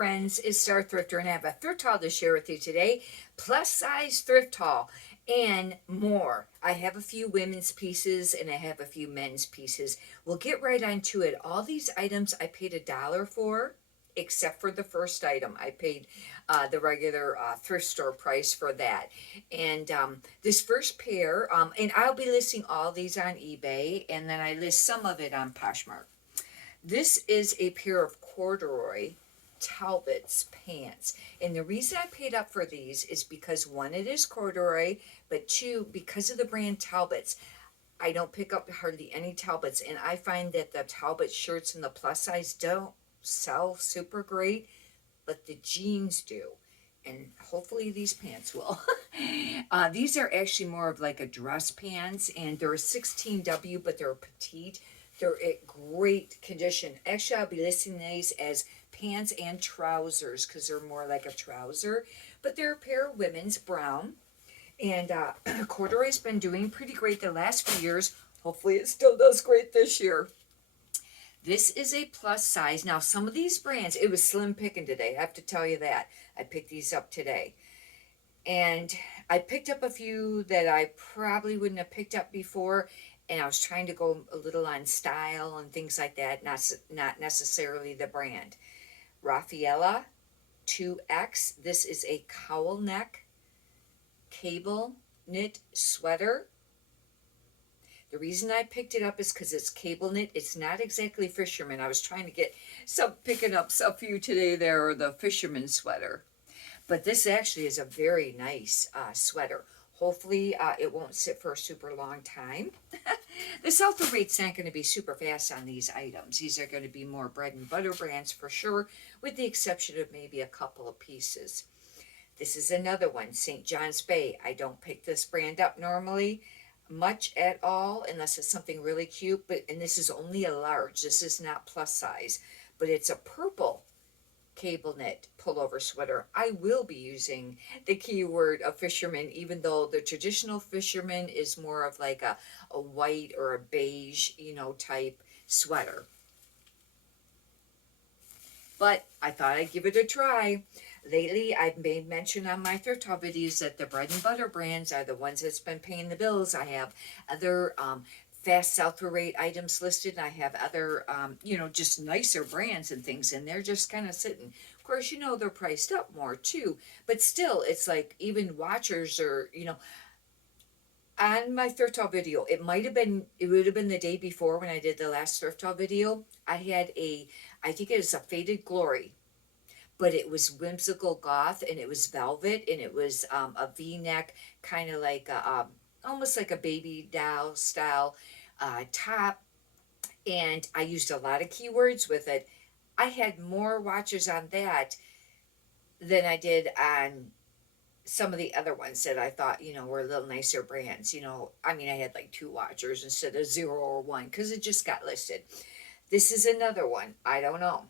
friends? It's Star Thrifter, and I have a thrift haul to share with you today. Plus size thrift haul and more. I have a few women's pieces and I have a few men's pieces. We'll get right onto it. All these items I paid $1 for, except for the first item. I paid the regular thrift store price for that. And this first pair, and I'll be listing all these on eBay, and then I list some of it on Poshmark. This is a pair of corduroy Talbot's pants. And the reason I paid up for these is because one, it is corduroy, but two, because of the brand Talbot's. I don't pick up hardly any Talbots, and I find that the Talbot shirts in the plus size don't sell super great, but the jeans do. And hopefully these pants will. These are actually more of like a dress pants, and they're a 16W, but they're petite. They're in great condition. Actually, I'll be listing these as pants and trousers because they're more like a trouser. But they're a pair of women's brown. And corduroy's been doing pretty great the last few years. Hopefully it still does great this year. This is a plus size. Now, some of these brands, it was slim picking today. I have to tell you that. I picked these up today. And I picked up a few that I probably wouldn't have picked up before. And I was trying to go a little on style and things like that, not necessarily the brand. Raffaella 2X. This is a cowl neck cable knit sweater. The reason I picked it up is because it's cable knit. It's not exactly fisherman. I was trying to get picking up a few today there, or the fisherman sweater. But this actually is a very nice sweater. Hopefully it won't sit for a super long time. The sell-through rate's not going to be super fast on these items. These are going to be more bread and butter brands for sure, with the exception of maybe a couple of pieces. This is another one, St. John's Bay. I don't pick this brand up normally much at all unless it's something really cute, and this is only a large. This is not plus size, but it's a purple cable knit pullover sweater. I will be using the keyword of fisherman, even though the traditional fisherman is more of like a white or a beige, type sweater. But I thought I'd give it a try. Lately, I've made mention on my thrift haul videos that the bread and butter brands are the ones that's been paying the bills. I have other fast sell-through rate items listed. I have other, just nicer brands and things, and they're just kind of sitting. Of course, they're priced up more too, but still, it's like even watchers are, on my thrift haul video, it would have been the day before when I did the last thrift haul video. I had I think it was a Faded Glory, but it was whimsical goth, and it was velvet, and it was a V-neck, kind of like almost like a baby doll style top, and I used a lot of keywords with it. I had more watchers on that than I did on some of the other ones that I thought, were a little nicer brands. I had like 2 watchers instead of 0 or 1 because it just got listed. This is another one. I don't know.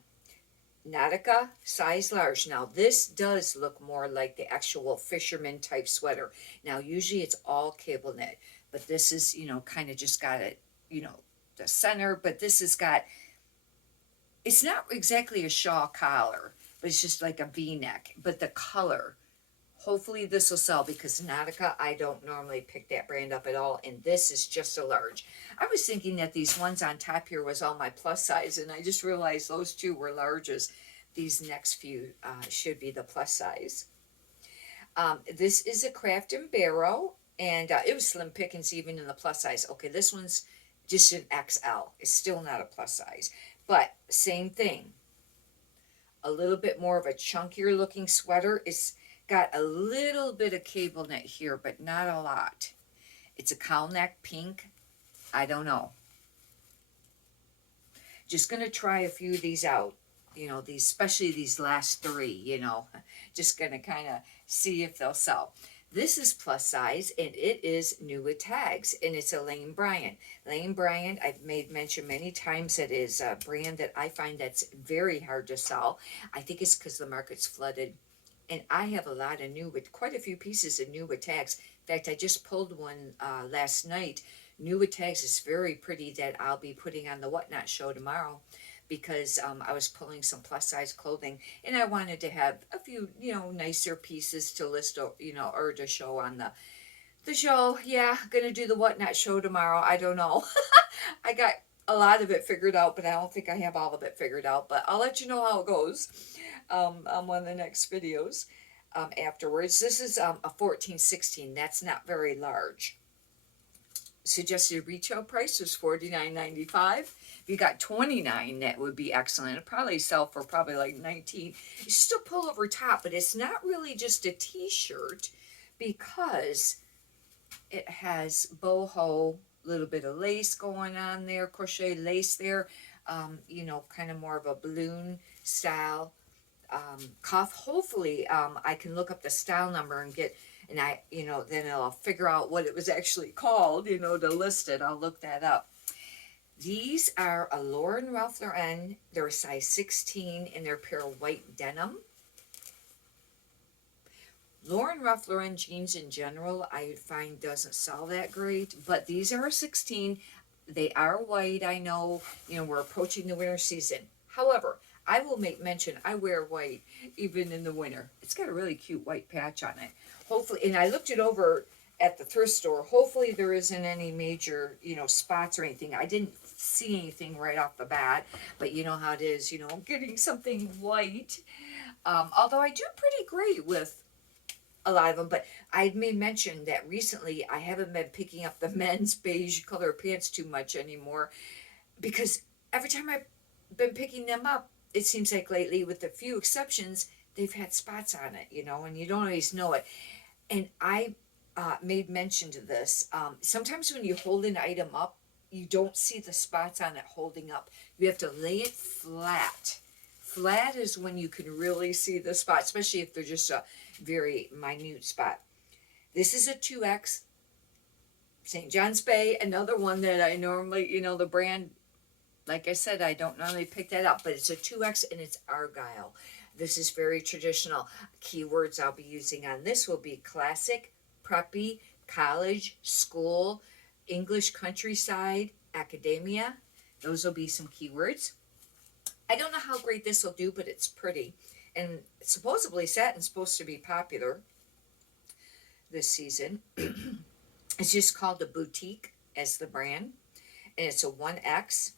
Nautica, size large. Now, this does look more like the actual fisherman type sweater. Now, usually it's all cable knit, but this is, kind of just got it, the center, but this has got, it's not exactly a shawl collar, but it's just like a V-neck, but the color, hopefully this will sell because Nautica, I don't normally pick that brand up at all, and this is just a large. I was thinking that these ones on top here was all my plus size, and I just realized those 2 were larges. These next few should be the plus size. This is a Craft and Barrel, and it was slim pickings even in the plus size. Okay, this one's just an XL. It's still not a plus size, but same thing. A little bit more of a chunkier looking sweater. It's got a little bit of cable knit here, but not a lot. It's a cowl neck pink. I don't know. Just going to try a few of these out. These, especially these last 3, just going to kind of see if they'll sell. This is plus size, and it is new with tags, and it's a Lane Bryant. Lane Bryant, I've made mention many times, that is a brand that I find that's very hard to sell. I think it's because the market's flooded. And I have a lot of quite a few pieces of new with tags. In fact, I just pulled one last night. New with tags is very pretty that I'll be putting on the Whatnot show tomorrow. because I was pulling some plus size clothing, and I wanted to have a few, nicer pieces to list, or to show on the show. Yeah, gonna do the whatnot show tomorrow. I don't know. I got a lot of it figured out, but I don't think I have all of it figured out. But I'll let you know how it goes on one of the next videos afterwards. This is a 14-16. That's not very large. Suggested retail price is $49.95. If you got 29, that would be excellent. It'd probably sell for probably like 19. It's just a pullover top, but it's not really just a t-shirt because it has boho, little bit of lace going on there, crochet lace there, kind of more of a balloon style cuff. Hopefully I can look up the style number and get, and then I'll figure out what it was actually called, to list it. I'll look that up. These are a Lauren Ralph Lauren. They're a size 16 and they're pure white denim. Lauren Ralph Lauren jeans in general, I find doesn't sell that great, but these are a 16. They are white, I know, we're approaching the winter season. However, I will make mention, I wear white even in the winter. It's got a really cute white patch on it. Hopefully, and I looked it over at the thrift store. Hopefully there isn't any major, spots or anything. I didn't see anything right off the bat, but you know how it is, getting something white. Although I do pretty great with a lot of them, but I made mention that recently I haven't been picking up the men's beige color pants too much anymore, because every time I've been picking them up, it seems like lately, with a few exceptions, they've had spots on it, and you don't always know it. And I made mention to this. Sometimes when you hold an item up, you don't see the spots on it holding up. You have to lay it flat. Flat is when you can really see the spot, especially if they're just a very minute spot. This is a 2X. St. John's Bay, another one that I normally, the brand, like I said, I don't normally pick that up, but it's a 2X and it's Argyle. This is very traditional. Keywords I'll be using on this will be classic, preppy, college, school, English countryside, academia. Those will be some keywords. I don't know how great this will do, but it's pretty. And supposedly satin's supposed to be popular this season. It's just called the Boutique as the brand. And it's a 1X.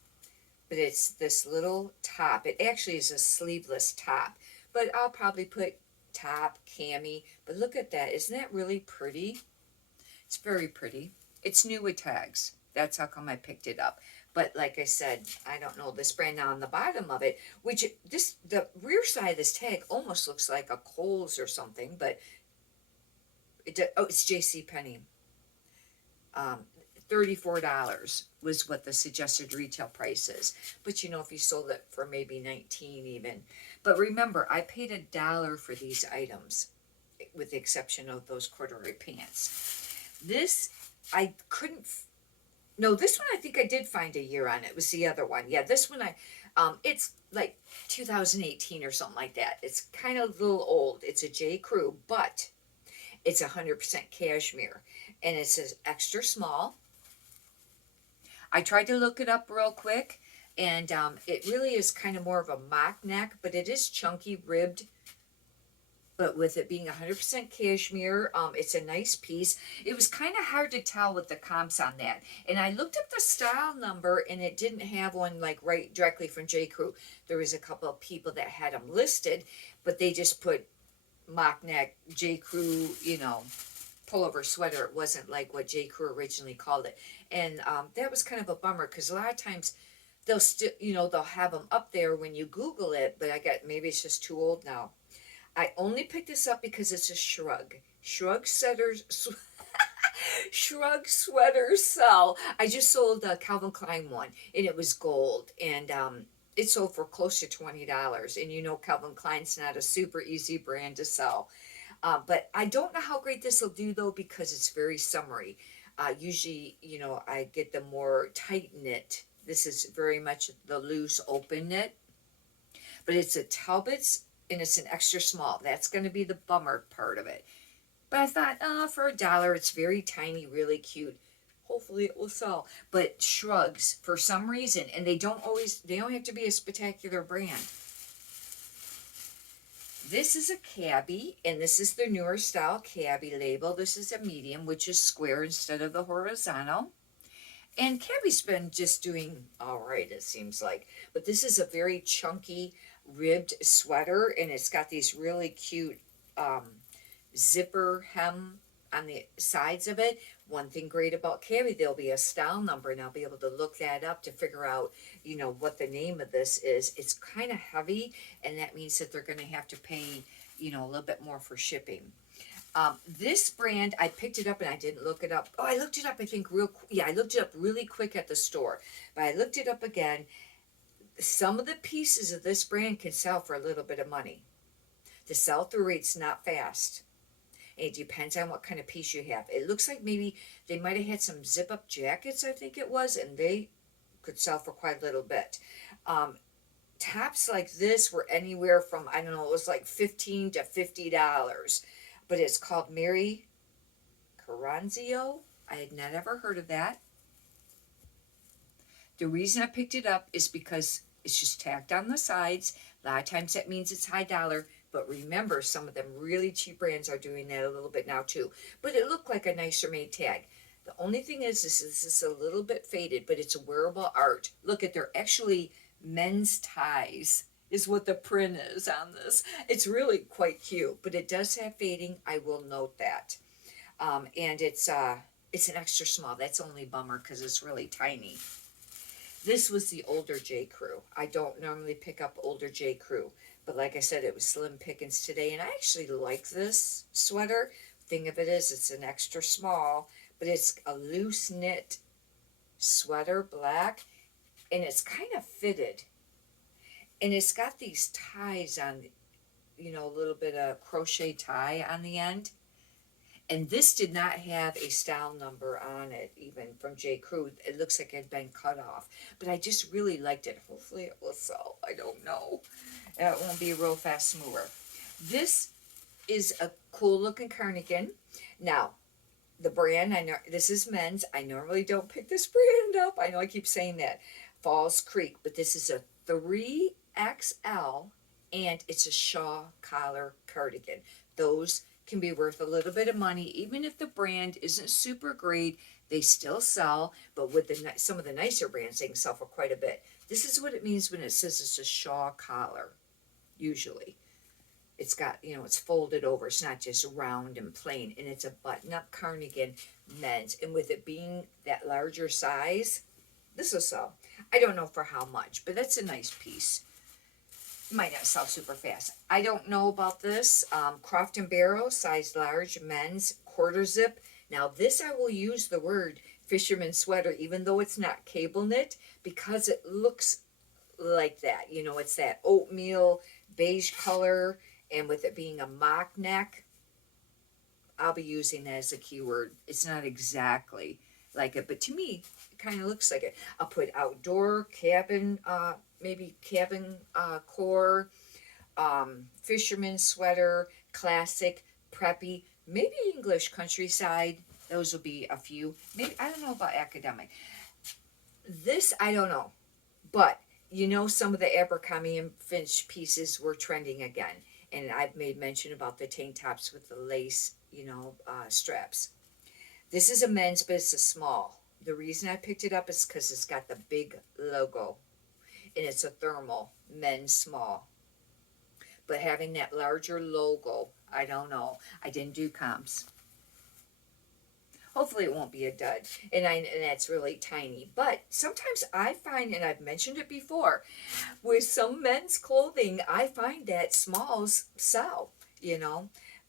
But it's this little top. It actually is a sleeveless top. But I'll probably put top, cami. But look at that. Isn't that really pretty? It's very pretty. It's new with tags. That's how come I picked it up. But like I said, I don't know this brand. Now on the bottom of it, the rear side of this tag almost looks like a Kohl's or something. But it's JCPenney. $34 was what the suggested retail price is. But if you sold it for maybe $19 even. But remember, I paid $1 for these items, with the exception of those corduroy pants. This, I couldn't, no, this one I think I did find a year on it. It was the other one. Yeah, this one it's like 2018 or something like that. It's kind of a little old. It's a J. Crew, but it's 100% cashmere. And it says extra small. I tried to look it up real quick, and it really is kind of more of a mock neck, but it is chunky ribbed. But with it being 100% cashmere, it's a nice piece. It was kind of hard to tell with the comps on that. And I looked up the style number, and it didn't have one like right directly from J. Crew. There was a couple of people that had them listed, but they just put mock neck, J. Crew, pullover sweater. It wasn't like what J. Crew originally called it. And that was kind of a bummer, because a lot of times they'll still, they'll have them up there when you Google it, but maybe it's just too old now. I only picked this up because it's a shrug. Shrug sweaters sell. I just sold a Calvin Klein one, and it was gold, and it sold for close to $20. And Calvin Klein's not a super easy brand to sell. But I don't know how great this will do, though, because it's very summery. Usually, I get the more tight knit. This is very much the loose open knit. But it's a Talbot's, and it's an extra small. That's going to be the bummer part of it. But I thought, for $1, it's very tiny, really cute. Hopefully it will sell. But shrugs, for some reason, and they don't have to be a spectacular brand. This is a cabbie, and this is the newer style cabbie label. This is a medium, which is square instead of the horizontal. And cabbie's been just doing all right, it seems like. But this is a very chunky, ribbed sweater, and it's got these really cute zipper hem on the sides of it. One thing great about cabbie, there'll be a style number, and I'll be able to look that up to figure out, what the name of this is. It's kind of heavy, and that means that they're going to have to pay, a little bit more for shipping. This brand, I picked it up and I didn't look it up. Oh, I looked it up, I think, I looked it up really quick at the store. But I looked it up again. Some of the pieces of this brand can sell for a little bit of money. The sell-through rate's not fast. It depends on what kind of piece you have. It looks like maybe they might have had some zip-up jackets, I think it was, and they could sell for quite a little bit. Tops like this were anywhere from, I don't know, it was like $15 to $50. But it's called Mary Carranzio. I had not ever heard of that. The reason I picked it up is because it's just tacked on the sides. A lot of times that means it's high dollar. But remember, some of them really cheap brands are doing that a little bit now too. But it looked like a nicer made tag. The only thing is, this is a little bit faded, but it's a wearable art. Look at, they're actually men's ties is what the print is on this. It's really quite cute, but it does have fading. I will note that. And it's an extra small. That's only bummer because it's really tiny. This was the older J. Crew. I don't normally pick up older J. Crew, but like I said, it was slim pickings today, and I actually like this sweater. Thing of it is, it's an extra small, but it's a loose knit sweater, black, and it's kind of fitted. And it's got these ties on, a little bit of crochet tie on the end. And this did not have a style number on it, even from J. Crew. It looks like it had been cut off. But I just really liked it. Hopefully it will sell. I don't know. It won't be a real fast mover. This is a cool looking cardigan. Now, the brand, I know this is men's. I normally don't pick this brand up. I know I keep saying that. Falls Creek. But this is a 3XL, and it's a shaw collar cardigan. Those can be worth a little bit of money, even if the brand isn't super great. They still sell, but with some of the nicer brands, they can sell for quite a bit. This is what it means when it says it's a shaw collar. Usually, it's got, it's folded over. It's not just round and plain, and it's a button-up cardigan, men's. And with it being that larger size, this will sell. I don't know for how much, but that's a nice piece. Might not sell super fast. I don't know about this. Croft & Barrel, size large, men's, quarter zip. Now this, I will use the word fisherman sweater, even though it's not cable knit, because it looks like that. It's that oatmeal beige color, and with it being a mock neck, I'll be using that as a keyword. It's not exactly like it, but to me, it kind of looks like it. I'll put outdoor, cabin, maybe cabin core, fisherman sweater, classic, preppy, maybe English countryside. Those will be a few. Maybe, I don't know about academic. This, I don't know. But, some of the Abercrombie and Finch pieces were trending again. And I've made mention about the tank tops with the lace, straps. This is a men's, but it's a small. The reason I picked it up is because it's got the big logo. And it's a thermal, men's small. But having that larger logo, I don't know. I didn't do comps. Hopefully it won't be a dud. And that's really tiny. But sometimes I find, and I've mentioned it before, with some men's clothing, I find that smalls sell,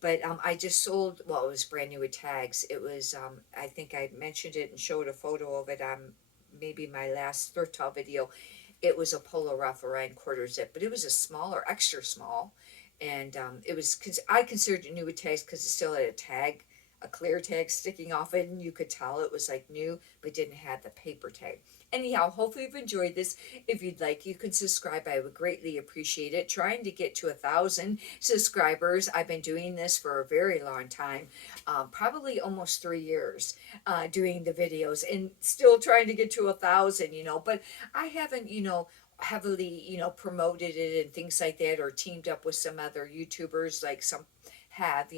But I just sold, it was brand new with tags. It was, I think I mentioned it and showed a photo of it on maybe my last thrift haul video. It was a Polo Ralph Lauren quarter zip, but it was a smaller, extra small. And it was, I considered it new with tags because it still had a tag a clear tag sticking off it, and you could tell it was like new but didn't have the paper tag. Anyhow, hopefully you've enjoyed this. If you'd like, you can subscribe. I would greatly appreciate it. Trying to get to 1,000 subscribers. I've been doing this for a very long time, probably almost 3 years, doing the videos, and still trying to get to 1,000. But I haven't, heavily, promoted it and things like that, or teamed up with some other YouTubers like some have,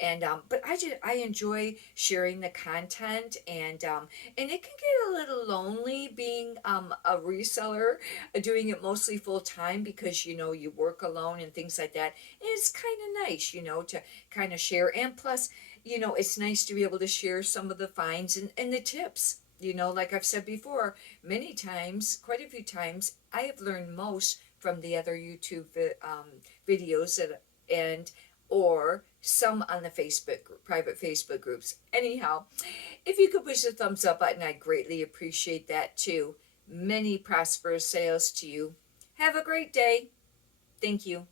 and but I enjoy sharing the content, and it can get a little lonely being a reseller, doing it mostly full time, because you work alone and things like that. And it's kind of nice, to kind of share, and plus, it's nice to be able to share some of the finds and the tips. Like I've said before, many times, quite a few times, I have learned most from the other YouTube videos and or some on the private Facebook groups. Anyhow, if you could push the thumbs up button, I'd greatly appreciate that too. Many prosperous sales to you. Have a great day. Thank you.